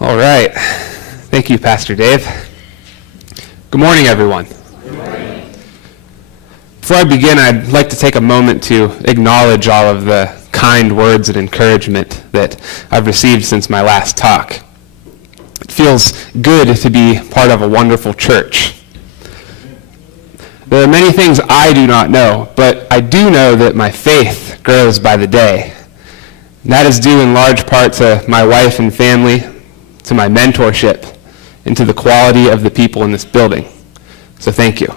All right. Thank you, Pastor Dave. Good morning, everyone. Good morning. Before I begin, I'd like to take a moment to acknowledge all of the kind words and encouragement that I've received since my last talk. It feels good to be part of a wonderful church. There are many things I do not know, but I do know that my faith grows by the day. And that is due in large part to my wife and family, to my mentorship, and to the quality of the people in this building. So thank you.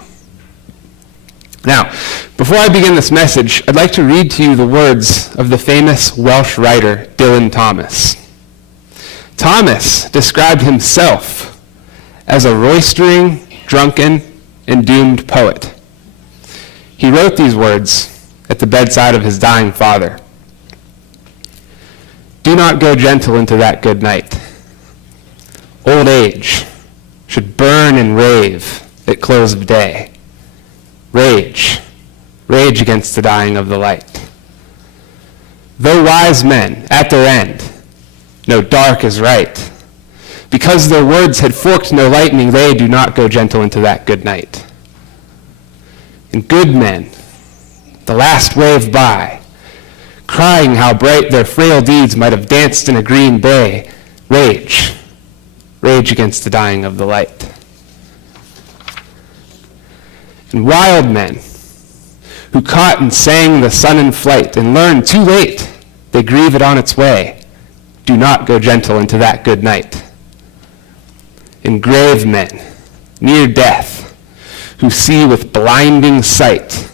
Now, before I begin this message, I'd like to read to you the words of the famous Welsh writer Dylan Thomas. Thomas described himself as a roistering, drunken, and doomed poet. He wrote these words at the bedside of his dying father. Do not go gentle into that good night. Old age should burn and rave at close of day. Rage, rage against the dying of the light. Though wise men, at their end, know dark is right, because their words had forked no lightning, they do not go gentle into that good night. And good men, the last wave by, crying how bright their frail deeds might have danced in a green bay, rage, rage against the dying of the light. And wild men, who caught and sang the sun in flight and learned too late they grieve it on its way, do not go gentle into that good night. And grave men, near death, who see with blinding sight,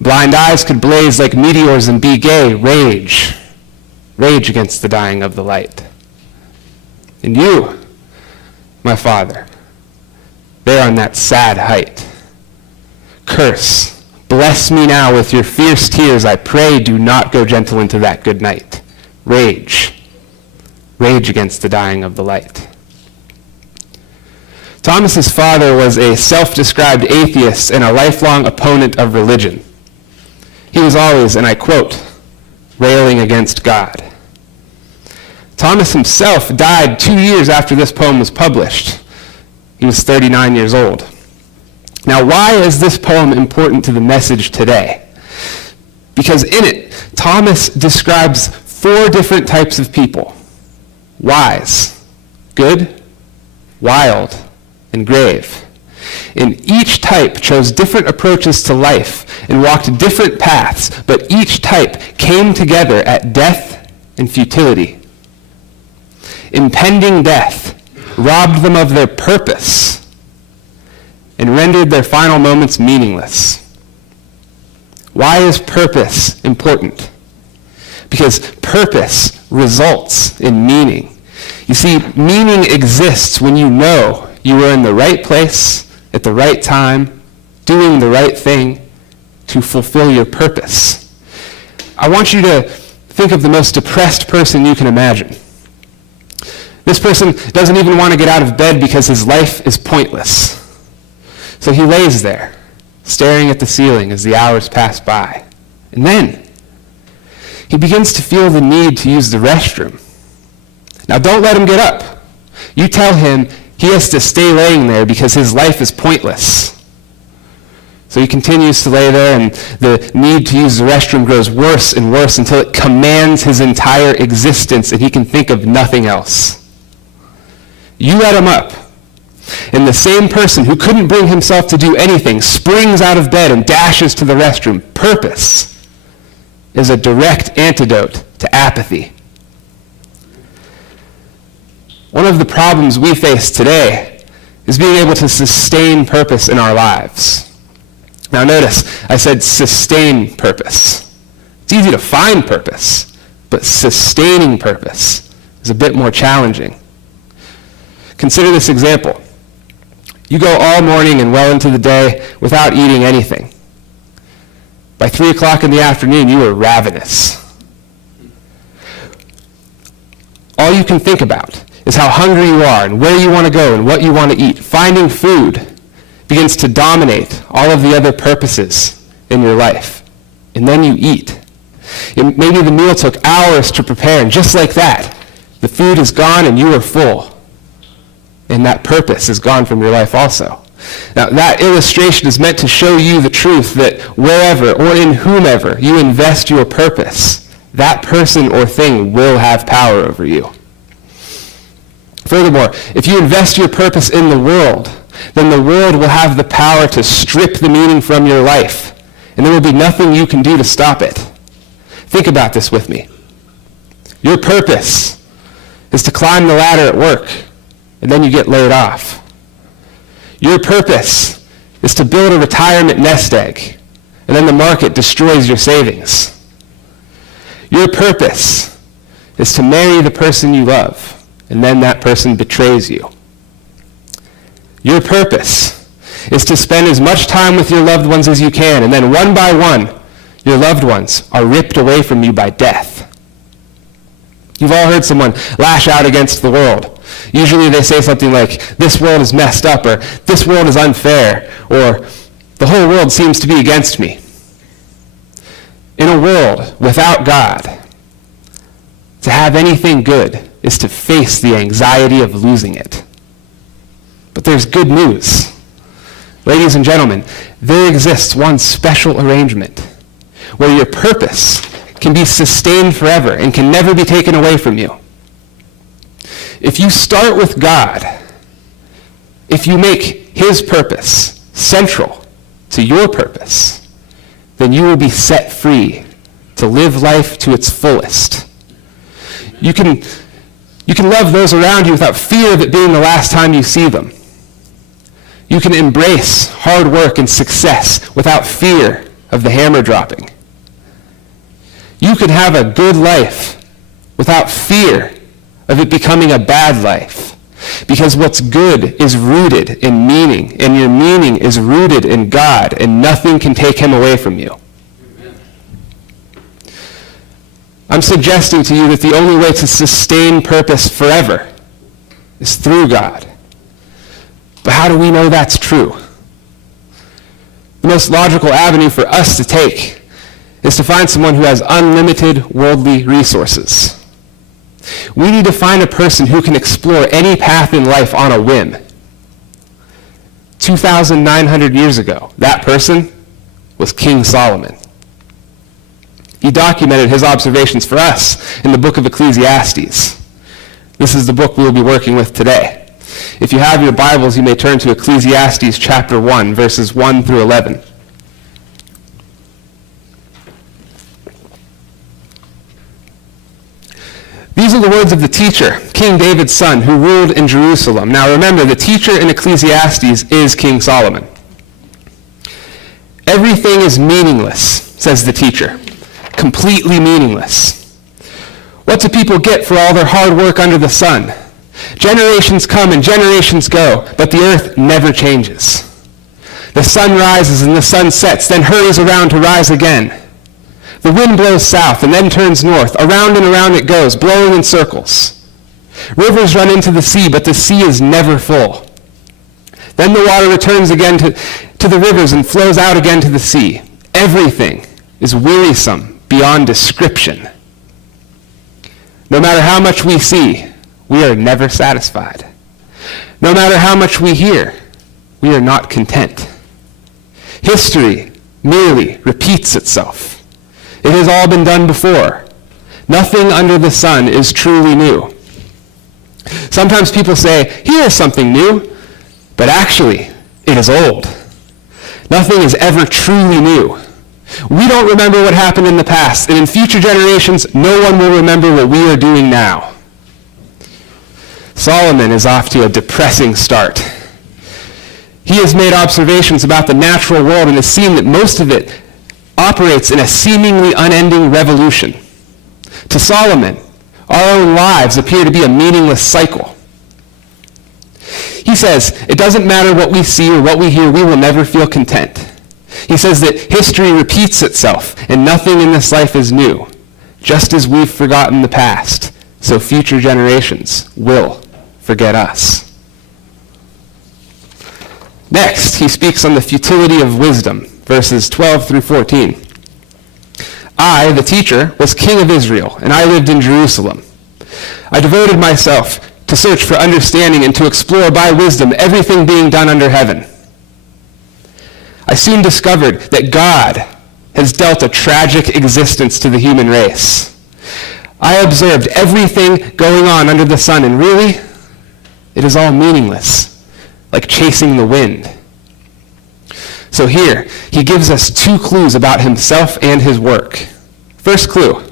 blind eyes could blaze like meteors and be gay, rage, rage against the dying of the light. And you, my Father, there on that sad height, curse, bless me now with your fierce tears, I pray do not go gentle into that good night. Rage, rage against the dying of the light. Thomas's father was a self-described atheist and a lifelong opponent of religion. He was always, and I quote, railing against God. Thomas himself died 2 years after this poem was published. He was 39 years old. Now, why is this poem important to the message today? Because in it, Thomas describes 4 different types of people: wise, good, wild, and grave. And each type chose different approaches to life and walked different paths, but each type came together at death and futility. Impending death robbed them of their purpose and rendered their final moments meaningless. Why is purpose important? Because purpose results in meaning. You see, meaning exists when you know you are in the right place at the right time, doing the right thing to fulfill your purpose. I want you to think of the most depressed person you can imagine. This person doesn't even want to get out of bed because his life is pointless. So he lays there, staring at the ceiling as the hours pass by. And then he begins to feel the need to use the restroom. Now don't let him get up. You tell him he has to stay laying there because his life is pointless. So he continues to lay there, and the need to use the restroom grows worse and worse until it commands his entire existence and he can think of nothing else. You let him up, and the same person who couldn't bring himself to do anything springs out of bed and dashes to the restroom. Purpose is a direct antidote to apathy. One of the problems we face today is being able to sustain purpose in our lives. Now notice, I said sustain purpose. It's easy to find purpose, but sustaining purpose is a bit more challenging. Consider this example. You go all morning and well into the day without eating anything. By 3 o'clock in the afternoon, you are ravenous. All you can think about is how hungry you are and where you want to go and what you want to eat. Finding food begins to dominate all of the other purposes in your life. And then you eat. Maybe the meal took hours to prepare, and just like that, the food is gone and you are full. And that purpose is gone from your life also. Now, that illustration is meant to show you the truth that wherever or in whomever you invest your purpose, that person or thing will have power over you. Furthermore, if you invest your purpose in the world, then the world will have the power to strip the meaning from your life, and there will be nothing you can do to stop it. Think about this with me. Your purpose is to climb the ladder at work, and then you get laid off. Your purpose is to build a retirement nest egg, and then the market destroys your savings. Your purpose is to marry the person you love, and then that person betrays you. Your purpose is to spend as much time with your loved ones as you can, and then one by one, your loved ones are ripped away from you by death. You've all heard someone lash out against the world. Usually they say something like, this world is messed up, or this world is unfair, or the whole world seems to be against me. In a world without God, to have anything good is to face the anxiety of losing it. But there's good news. Ladies and gentlemen, there exists one special arrangement where your purpose can be sustained forever and can never be taken away from you. If you start with God, if you make his purpose central to your purpose, then you will be set free to live life to its fullest. You can love those around you without fear of it being the last time you see them. You can embrace hard work and success without fear of the hammer dropping. You can have a good life without fear of it becoming a bad life. Because what's good is rooted in meaning, and your meaning is rooted in God, and nothing can take him away from you. Amen. I'm suggesting to you that the only way to sustain purpose forever is through God. But how do we know that's true? The most logical avenue for us to take is to find someone who has unlimited worldly resources. We need to find a person who can explore any path in life on a whim. 2,900 years ago, that person was King Solomon. He documented his observations for us in the book of Ecclesiastes. This is the book we will be working with today. If you have your Bibles, you may turn to Ecclesiastes chapter 1, verses 1 through 11. These are the words of the teacher, King David's son, who ruled in Jerusalem. Now remember, the teacher in Ecclesiastes is King Solomon. Everything is meaningless, says the teacher. Completely meaningless. What do people get for all their hard work under the sun? Generations come and generations go, but the earth never changes. The sun rises and the sun sets, then hurries around to rise again. The wind blows south and then turns north. Around and around it goes, blowing in circles. Rivers run into the sea, but the sea is never full. Then the water returns again to the rivers and flows out again to the sea. Everything is wearisome beyond description. No matter how much we see, we are never satisfied. No matter how much we hear, we are not content. History merely repeats itself. It has all been done before. Nothing under the sun is truly new. Sometimes people say, here is something new, but actually, it is old. Nothing is ever truly new. We don't remember what happened in the past, and in future generations, no one will remember what we are doing now. Solomon is off to a depressing start. He has made observations about the natural world and has seen that most of it operates in a seemingly unending revolution. To Solomon, our own lives appear to be a meaningless cycle. He says, it doesn't matter what we see or what we hear, we will never feel content. He says that history repeats itself and nothing in this life is new. Just as we've forgotten the past, so future generations will forget us. Next, he speaks on the futility of wisdom, verses 12 through 14. I, the teacher, was king of Israel, and I lived in Jerusalem. I devoted myself to search for understanding and to explore by wisdom everything being done under heaven. I soon discovered that God has dealt a tragic existence to the human race. I observed everything going on under the sun, and really, it is all meaningless, like chasing the wind. So here, he gives us 2 clues about himself and his work. First clue,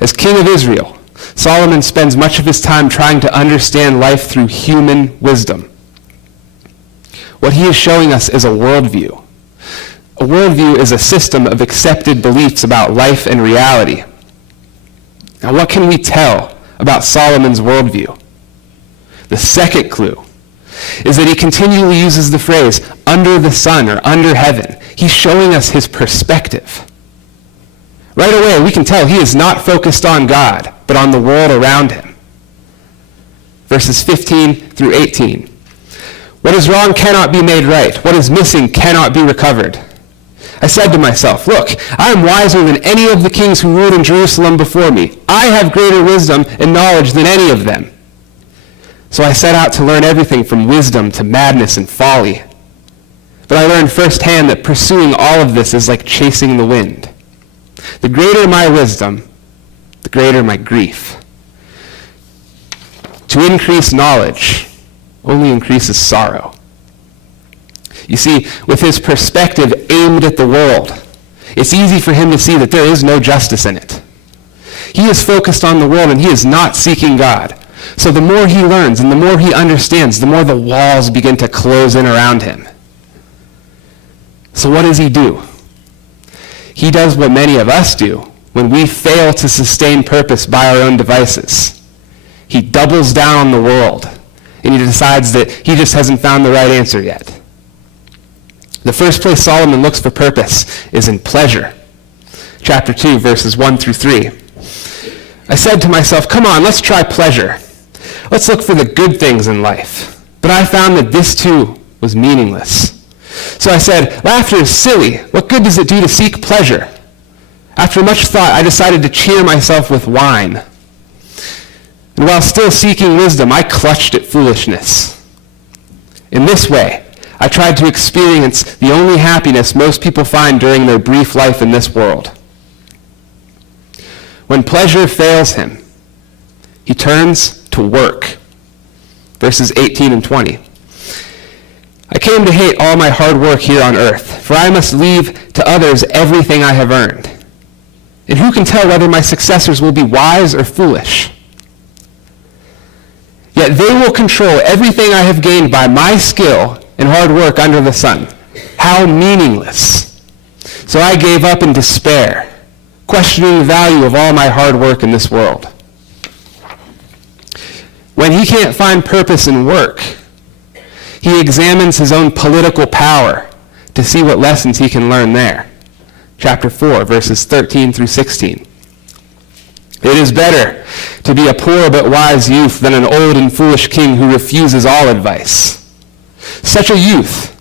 as king of Israel, Solomon spends much of his time trying to understand life through human wisdom. What he is showing us is a worldview. A worldview is a system of accepted beliefs about life and reality. Now, what can we tell about Solomon's worldview? The second clue is that he continually uses the phrase, under the sun or under heaven. He's showing us his perspective. Right away, we can tell he is not focused on God, but on the world around him. Verses 15 through 18. What is wrong cannot be made right. What is missing cannot be recovered. I said to myself, look, I am wiser than any of the kings who ruled in Jerusalem before me. I have greater wisdom and knowledge than any of them. So I set out to learn everything from wisdom to madness and folly. But I learned firsthand that pursuing all of this is like chasing the wind. The greater my wisdom, the greater my grief. To increase knowledge only increases sorrow. You see, with his perspective aimed at the world, it's easy for him to see that there is no justice in it. He is focused on the world and he is not seeking God. So the more he learns and the more he understands, the more the walls begin to close in around him. So what does he do? He does what many of us do when we fail to sustain purpose by our own devices. He doubles down on the world, and he decides that he just hasn't found the right answer yet. The first place Solomon looks for purpose is in pleasure. Chapter 2, verses 1 through 3. I said to myself, come on, let's try pleasure. Let's look for the good things in life. But I found that this too was meaningless. So I said, laughter is silly. What good does it do to seek pleasure? After much thought, I decided to cheer myself with wine. And while still seeking wisdom, I clutched at foolishness. In this way, I tried to experience the only happiness most people find during their brief life in this world. When pleasure fails him, he turns to work. Verses 18 and 20. I came to hate all my hard work here on earth, for I must leave to others everything I have earned. And who can tell whether my successors will be wise or foolish? Yet they will control everything I have gained by my skill and hard work under the sun. How meaningless. So I gave up in despair, questioning the value of all my hard work in this world. When he can't find purpose in work, he examines his own political power to see what lessons he can learn there. Chapter 4, verses 13 through 16. It is better to be a poor but wise youth than an old and foolish king who refuses all advice. Such a youth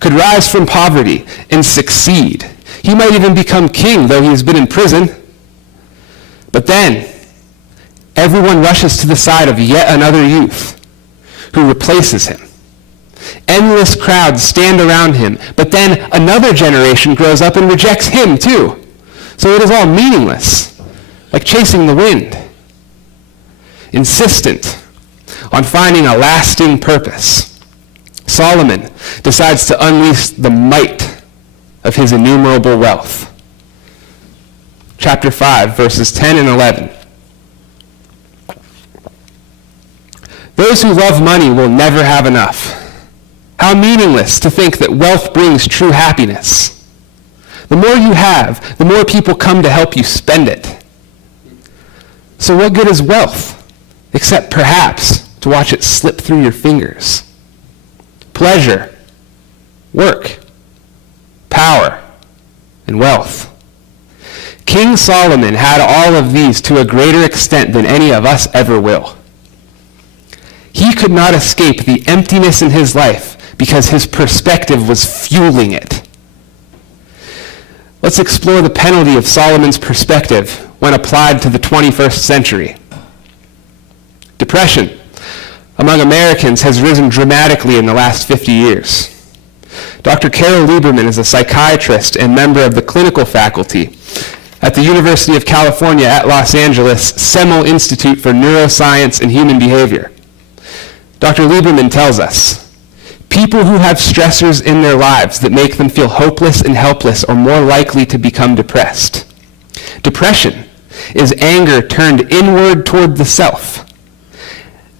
could rise from poverty and succeed. He might even become king, though he has been in prison. But then, everyone rushes to the side of yet another youth who replaces him. Endless crowds stand around him, but then another generation grows up and rejects him too. So it is all meaningless, like chasing the wind. Insistent on finding a lasting purpose, Solomon decides to unleash the might of his innumerable wealth. Chapter 5, verses 10 and 11. Those who love money will never have enough. How meaningless to think that wealth brings true happiness. The more you have, the more people come to help you spend it. So what good is wealth, except perhaps to watch it slip through your fingers? Pleasure, work, power, and wealth. King Solomon had all of these to a greater extent than any of us ever will. He could not escape the emptiness in his life because his perspective was fueling it. Let's explore the penalty of Solomon's perspective when applied to the 21st century. Depression among Americans has risen dramatically in the last 50 years. Dr. Carol Lieberman is a psychiatrist and member of the clinical faculty at the University of California at Los Angeles Semel Institute for Neuroscience and Human Behavior. Dr. Lieberman tells us, people who have stressors in their lives that make them feel hopeless and helpless are more likely to become depressed. Depression is anger turned inward toward the self.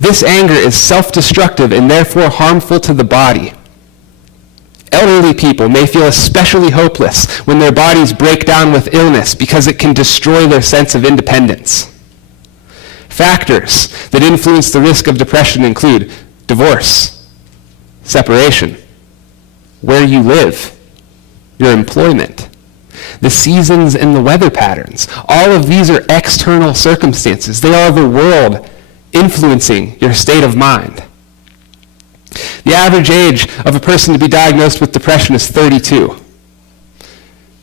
This anger is self-destructive and therefore harmful to the body. Elderly people may feel especially hopeless when their bodies break down with illness because it can destroy their sense of independence. Factors that influence the risk of depression include divorce, separation, where you live, your employment, the seasons and the weather patterns. All of these are external circumstances. They are the world influencing your state of mind. The average age of a person to be diagnosed with depression is 32.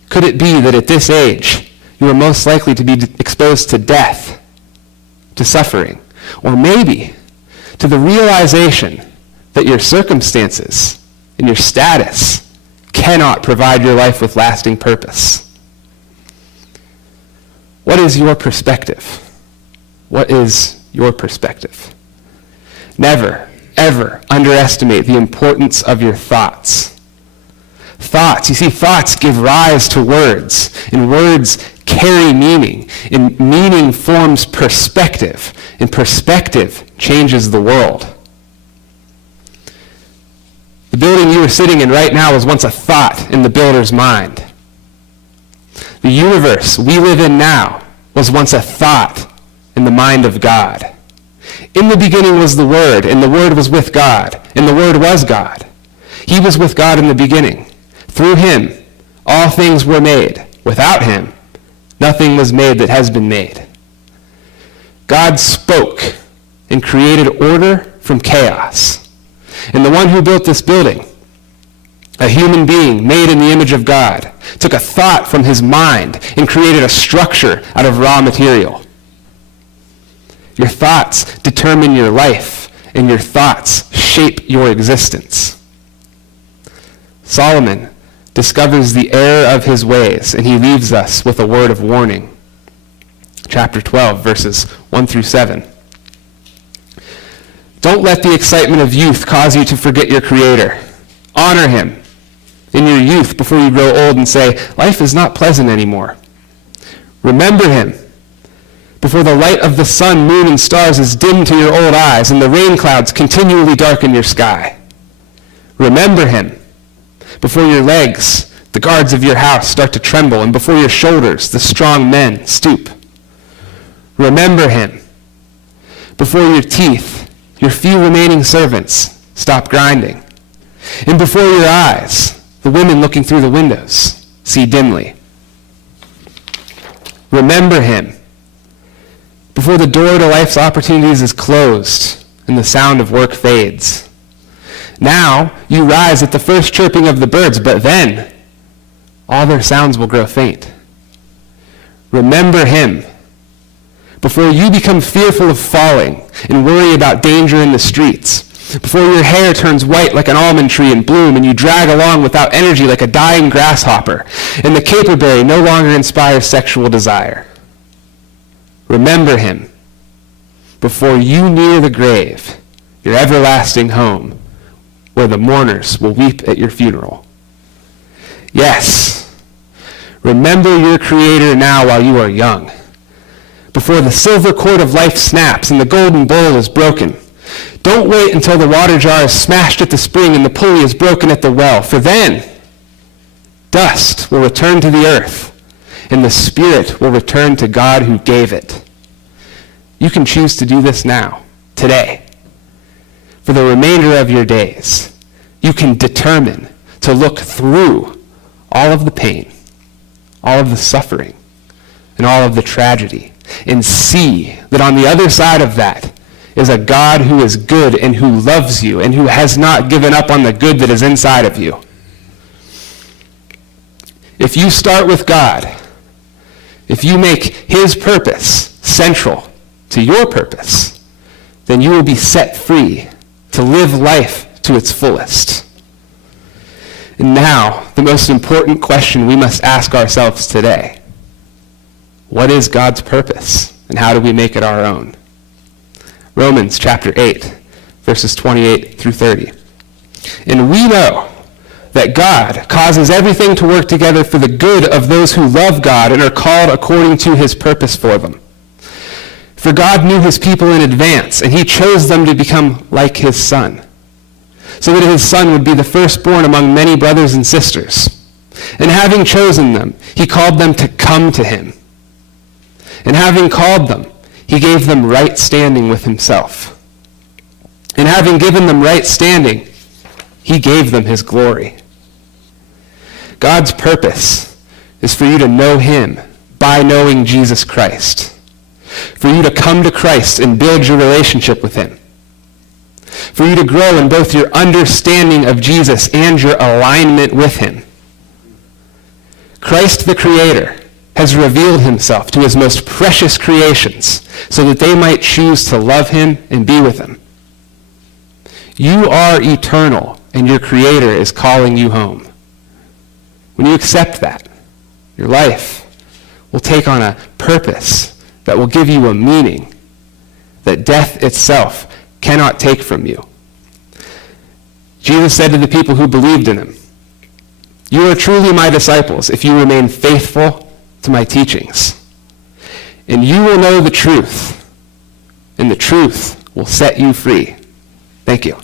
Could it be that at this age, you are most likely to be exposed to death, to suffering, or maybe to the realization that your circumstances and your status cannot provide your life with lasting purpose? What is your perspective? What is your perspective? Never, ever underestimate the importance of your thoughts. Thoughts, you see, thoughts give rise to words, and words carry meaning, and meaning forms perspective, and perspective changes the world. The building you are sitting in right now was once a thought in the builder's mind. The universe we live in now was once a thought in the mind of God. In the beginning was the Word, and the Word was with God, and the Word was God. He was with God in the beginning. Through him, all things were made. Without him, nothing was made that has been made. God spoke and created order from chaos. And the one who built this building, a human being made in the image of God, took a thought from his mind and created a structure out of raw material. Your thoughts determine your life, and your thoughts shape your existence. Solomon discovers the error of his ways, and he leaves us with a word of warning. Chapter 12, verses 1 through 7. Don't let the excitement of youth cause you to forget your Creator. Honor him in your youth before you grow old and say, life is not pleasant anymore. Remember him before the light of the sun, moon, and stars is dim to your old eyes, and the rain clouds continually darken your sky. Remember him before your legs, the guards of your house, start to tremble, and before your shoulders, the strong men stoop. Remember him before your teeth, your few remaining servants, stop grinding, and before your eyes, the women looking through the windows see dimly. Remember him before the door to life's opportunities is closed and the sound of work fades. Now you rise at the first chirping of the birds, but then all their sounds will grow faint. Remember him before you become fearful of falling and worry about danger in the streets, before your hair turns white like an almond tree in bloom and you drag along without energy like a dying grasshopper, and the caperberry no longer inspires sexual desire. Remember him before you near the grave, your everlasting home, where the mourners will weep at your funeral. Yes, remember your Creator now while you are young, before the silver cord of life snaps and the golden bowl is broken. Don't wait until the water jar is smashed at the spring and the pulley is broken at the well, for then dust will return to the earth, and the Spirit will return to God who gave it. You can choose to do this now, today. For the remainder of your days, you can determine to look through all of the pain, all of the suffering, and all of the tragedy, and see that on the other side of that is a God who is good and who loves you and who has not given up on the good that is inside of you. If you start with God, if you make his purpose central to your purpose, then you will be set free to live life to its fullest. And now, the most important question we must ask ourselves today: what is God's purpose, and how do we make it our own? Romans chapter 8, verses 28 through 30. And we know that God causes everything to work together for the good of those who love God and are called according to his purpose for them. For God knew his people in advance, and he chose them to become like his Son, so that his Son would be the firstborn among many brothers and sisters. And having chosen them, he called them to come to him. And having called them, he gave them right standing with himself. And having given them right standing, he gave them his glory. God's purpose is for you to know him by knowing Jesus Christ, for you to come to Christ and build your relationship with him, for you to grow in both your understanding of Jesus and your alignment with him. Christ the Creator has revealed himself to his most precious creations so that they might choose to love him and be with him. You are eternal, and your Creator is calling you home. When you accept that, your life will take on a purpose that will give you a meaning that death itself cannot take from you. Jesus said to the people who believed in him, "You are truly my disciples if you remain faithful to my teachings. And you will know the truth, and the truth will set you free." Thank you.